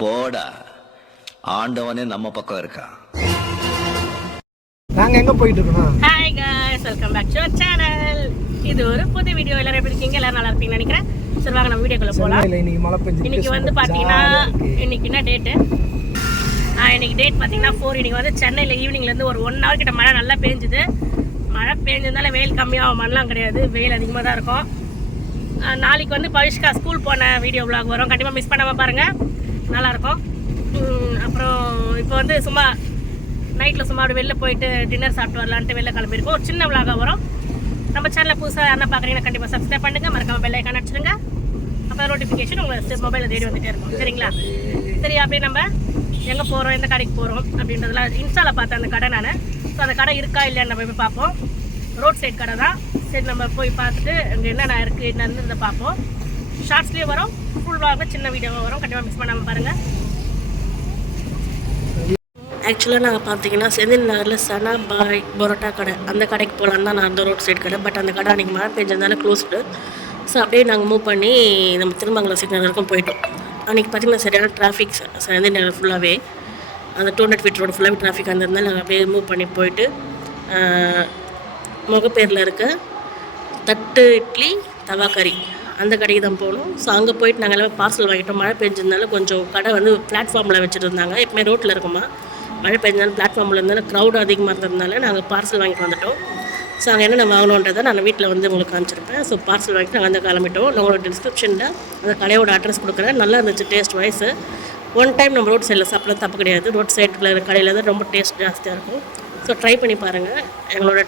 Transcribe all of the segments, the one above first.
போடா, ஆண்டவனே நம்ம பக்கம் இருக்கா. நாங்க எங்க போயிட்டு இருக்கோம்? Hi guys, welcome back to our channel. இது ஒரு புது வீடியோ. எல்லாரும் எப்படி இருக்கீங்க? எல்லாரும் நல்லா இருப்பீங்கன்னு நினைக்கிறேன். சரி வாங்க நம்ம வீடியோக்குள்ள போலாம். இன்னைக்கு மழை பெஞ்சு. இன்னைக்கு வந்து பாத்தீங்கன்னா இன்னைக்கு என்ன டேட்? இன்னைக்கு டேட் பாத்தீங்கன்னா 4. இன்னைக்கு வந்து சென்னையில ஈவினிங்ல இருந்து ஒரு 1 hour கிட்ட மழை நல்லா பெஞ்சுது. மழை பெஞ்சதுனால வெயில் கம்மியாகும், மழைலாம் கிடையாது, வெயில் அதிகமாக தான் இருக்கும். நாளைக்கு வந்து பவிஷ்கா ஸ்கூல் போன வீடியோ vlog வரும், கண்டிப்பாக மிஸ் பண்ணாமல் பாருங்கள், நல்லாயிருக்கும். அப்புறம் இப்போ வந்து சும்மா நைட்டில் சும்மா அப்படி வெளில போயிட்டு டின்னர் சாப்பிட்டு வரலான்ட்டு வெளில கிளம்பியிருக்கோம். ஒரு சின்ன vlog வரும். நம்ம சேனலில் புதுசாக யாரா பார்க்குறீங்கன்னா கண்டிப்பாக சப்ஸ்கிரைப் பண்ணுங்கள், மறக்காமல் பெல் ஐக்கான் அடிச்சிடுங்க. அப்போ நோட்டிஃபிகேஷன் உங்கள் மொபைலில் தேடி வந்துகிட்டே இருக்கும். சரிங்களா? சரி, அப்படியே நம்ம எங்கே போகிறோம், எந்த கடைக்கு போகிறோம் அப்படின்றதுலாம் இன்ஸ்டாவில் பார்த்தேன் அந்த கடை. நான் ஸோ அந்த கடை இருக்கா இல்லைன்னு நம்ம போய் பார்ப்போம். ரோட் சைட் கடை தான். சரி, நம்ம போய் பார்த்துட்டு அங்கே என்னென்ன இருக்குது என்னன்னு பார்ப்போம். ஷார்ட்ஸ்லேயே வரும், ஃபுல் vlog சின்ன வீடியோவாக வரும், கண்டிப்பாக மிஸ் பண்ணாமல் பாருங்கள். ஆக்சுவலாக நாங்கள் பார்த்தீங்கன்னா செந்தில் நகரில் சனா பாய் பரோட்டா கடை, அந்த கடைக்கு போகலான்னு தான் நான் அந்த ரோட் சைடு கடை. பட் அந்த கடை அன்றைக்கி மழை பெஞ்சதுனால க்ளோஸ்டு. ஸோ அப்படியே நாங்கள் மூவ் பண்ணி நம்ம திருமங்கலம் சிக்னல் வரைக்கும் போயிட்டோம். அன்றைக்கி பார்த்திங்கன்னா சரியான டிராஃபிக் செந்தில் நகர் ஃபுல்லாகவே. அந்த 200 feet ரோடு ஃபுல்லாகவே டிராஃபிக் இருந்ததுனால நாங்கள் அப்படியே மூவ் பண்ணி போயிட்டு முகப்பேரில் இருக்க தட்டு இட்லி தவா கறி அந்த கடைக்கு தான் போகணும். ஸோ அங்கே போயிட்டு நாங்கள் எல்லாமே பார்சல் வாங்கிட்டோம். மழை பெஞ்சதுனால கொஞ்சம் கடை வந்து பிளாட்ஃபார்மில் வச்சுட்டு இருந்தாங்க. எப்பவுமே ரோட்டில் இருக்குமா, மழை பெஞ்சதுனால பிளாட்ஃபார்மில் இருந்தாலும் க்ரௌட் அதிகமாக இருந்ததுனால நாங்கள் பார்சல் வாங்கிட்டு வந்துட்டோம். ஸோ அங்கே என்னென்ன வாங்கணுன்றதை நான் வீட்டில் வந்து உங்களுக்கு காமிச்சிருப்பேன். ஸோ பார்சல் வாங்கிட்டு நாங்கள் வந்து கிளம்பிட்டோம். நான் உங்களோட டிஸ்கிரிப்ஷனில் அந்த கடையோட அட்ரஸ் கொடுக்குறேன். நல்லா இருந்துச்சு டேஸ்ட் வைஸு. ஒன் டைம் நம்ம ரோட் சைடில் சாப்பிட தப்பு கிடையாது. ரோட் சைடில் கடையில் தான் ரொம்ப டேஸ்ட் ஜாஸ்தியாக இருக்கும். ஸோ ட்ரை பண்ணி பாருங்கள். எங்களோட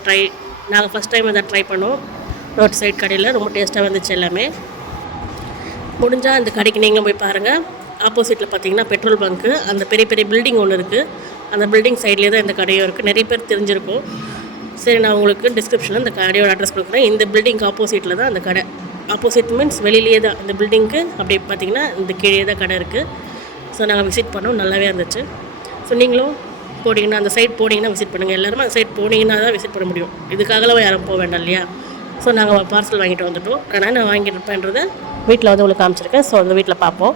நாங்கள் ஃபஸ்ட் டைம் இதை ட்ரை பண்ணோம். ரோட் சைட் கடையில் ரொம்ப டேஸ்ட்டாக வந்துச்சு எல்லாமே. முடிஞ்சால் அந்த கடைக்கு நீங்களும் போய் பாருங்கள். ஆப்போசிட்டில் பார்த்தீங்கன்னா பெட்ரோல் பங்க்கு, அந்த பெரிய பெரிய பில்டிங் ஒன்று இருக்குது. அந்த பில்டிங் சைட்லேயே தான் இந்த கடையும் இருக்குது. நிறைய பேர் தெரிஞ்சிருக்கும். சரி, நான் உங்களுக்கு டிஸ்கிரிப்ஷனில் இந்த கடையோட அட்ரஸ் கொடுக்குறேன். இந்த பில்டிங் ஆப்போசிட்டில் தான் அந்த கடை. ஆப்போசிட் மீன்ஸ் வெளியிலேயே தான் இந்த பில்டிங்க்கு அப்படியே பார்த்தீங்கன்னா இந்த கீழே தான் கடை இருக்குது. ஸோ நாங்கள் விசிட் பண்ணோம், நல்லாவே இருந்துச்சு. ஸோ நீங்களும் போனீங்கன்னா அந்த சைட் போனீங்கன்னா விசிட் பண்ணுங்கள். எல்லாருமே அந்த சைட் போனீங்கன்னா தான் விசிட் பண்ண முடியும். இதுக்காகலாம் யாரும் போக வேண்டாம் இல்லையா? ஸோ நாங்கள் பார்சல் வாங்கிட்டு வந்துட்டோம். ஆனால் நான் வாங்கியிருப்பேன்றதை வீட்டில் வந்து உங்களுக்கு காமிச்சிருக்கேன். ஸோ அந்த வீட்டில் பார்ப்போம்.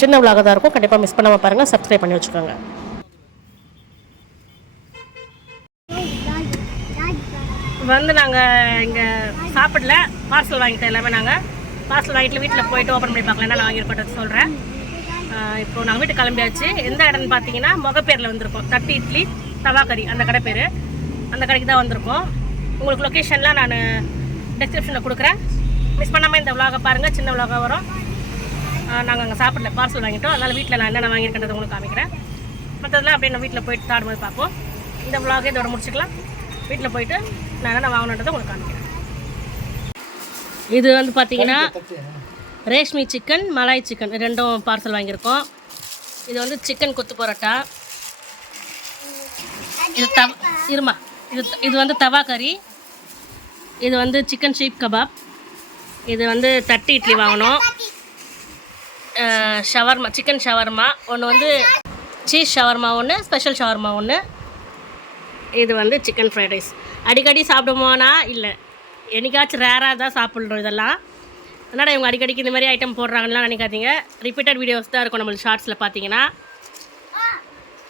சின்ன vlog தான் இருக்கும், கண்டிப்பாக மிஸ் பண்ணாமல் பாருங்கள். சப்ஸ்கிரைப் பண்ணி வச்சுக்கோங்க. வந்து நாங்கள் இங்கே சாப்பிடல, பார்சல் வாங்கிட்டோம். எல்லாமே நாங்கள் பார்சல் வாங்கிட்டு வீட்டில் போயிட்டு ஓப்பன் பண்ணி பார்க்கலாம். என்ன நான் வாங்கியிருக்கோம் சொல்கிறேன். இப்போது நாங்கள் வீட்டுக்கு கிளம்பியாச்சு. எந்த இடம்னு பார்த்தீங்கன்னா முகப்பேரில் வந்திருக்கோம். தட்டு இட்லி தவா கறி அந்த கடை பேர். அந்த கடைக்கு தான் வந்திருக்கோம். உங்களுக்கு லொக்கேஷன்லாம் நான் டிஸ்கிரிப்ஷனில் கொடுக்குறேன். மிஸ் பண்ணாமல் இந்த vlog பாருங்கள், சின்ன vlog வரும். நாங்கள் அங்கே சாப்பிடல, பார்சல் வாங்கிட்டோம். அதனால் வீட்டில் நான் என்னென்ன வாங்கியிருக்கேன்றது உங்களுக்கு காமிக்கிறேன். மற்றதெல்லாம் அப்படியே நான் வீட்டில் போயிட்டு தாடும்போது பார்ப்போம். இந்த vlog இதோட முடிச்சுக்கலாம். வீட்டில் போயிட்டு நான் என்னென்ன வாங்கணுன்றதை உங்களுக்கு காமிக்கிறேன். இது வந்து பார்த்தீங்கன்னா ரேஷ்மி சிக்கன், மலாய் சிக்கன் ரெண்டும் பார்சல் வாங்கியிருக்கோம். இது வந்து சிக்கன் கொத்து பரோட்டா. இது இருமா இது வந்து தவா கறி. இது வந்து சிக்கன் ஷீப் கபாப். இது வந்து தட்டு இட்லி வாங்கினோம். ஷவர்மா, சிக்கன் ஷவர்மா ஒன்று, வந்து சீஸ் ஷவர்மா ஒன்று, ஸ்பெஷல் ஷவர்மா ஒன்று. இது வந்து சிக்கன் ஃப்ரைட் ரைஸ். அடிக்கடி சாப்பிடுவோன்னா இல்லை, என்னைக்காச்சும் ரேராக தான் சாப்பிட்றோம் இதெல்லாம். அதனால் இவங்க அடிக்கடிக்கு இந்த மாதிரி ஐட்டம் போடுறாங்கலாம் நினைக்காதீங்க. ரிப்பீட்டட் வீடியோஸ் தான் இருக்கும் நம்மளுக்கு ஷார்ட்ஸில் பார்த்தீங்கன்னா.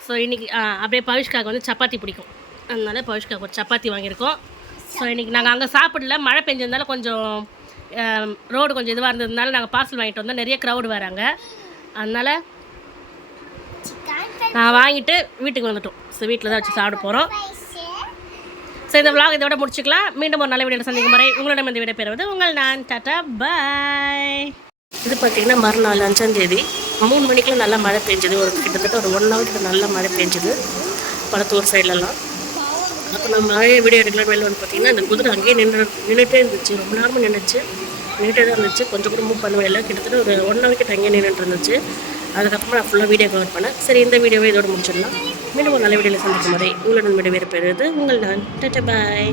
ஸோ இன்றைக்கி அப்படியே பவிஷ்காவுக்கு வந்து சப்பாத்தி பிடிக்கும், அதனால பவிஷ்காவுக்கு ஒரு சப்பாத்தி வாங்கியிருக்கோம். ஸோ இன்றைக்கி நாங்கள் அங்கே சாப்பிடல, மழை பெஞ்சதுனால கொஞ்சம் ரோடு கொஞ்சம் இதுவாக இருந்ததுனால நாங்கள் பார்சல் வாங்கிட்டு வந்தோம். நிறைய க்ரௌடு வராங்க, அதனால் நான் வாங்கிட்டு வீட்டுக்கு வந்துட்டோம். ஸோ வீட்டில் தான் வச்சு சாப்பிட போகிறோம். ஸோ இந்த vlog இதோட முடிச்சுக்கலாம். மீண்டும் ஒரு நல்ல வீடியோவில் சந்திக்கும் வரை உங்களிடம் இந்த வீடியோ பெறுவது உங்கள் நான். டாட்டா பாய். இது பார்த்திங்கன்னா மறுநாள் 5ஆம் தேதி 3 மணிக்கெலாம் நல்லா மழை பெஞ்சுது. கிட்டத்தட்ட ஒரு 1 hour நல்லா மழை பெஞ்சுது பழத்தூர் சைட்லலாம். அப்போ நான் மழை வீடியோ எடுக்கலாம் வெளில வந்து பார்த்திங்கன்னா இந்த குதிரை அங்கேயே நின்றுட்டே இருந்துச்சு. ரொம்ப நேரமாக நின்றுட்டே தான் இருந்துச்சு. கொஞ்சம் கூட மூவ் பண்ணவே இல்லை. கிட்டத்தட்ட ஒரு 1 hour கிட்ட அங்கேயே நின்றுட்டு இருந்துச்சு. அதுக்கப்புறமா நான் ஃபுல்லாக வீடியோ கவர் பண்ணேன். சரி, இந்த வீடியோவை இதோட முடிச்சிடலாம். மீண்டும் ஒரு நல்ல வீடியோவில் சந்திக்கும் வரை உங்களுடன் விடைபெறுவது உங்கள் நான். டாட்டா பாய்.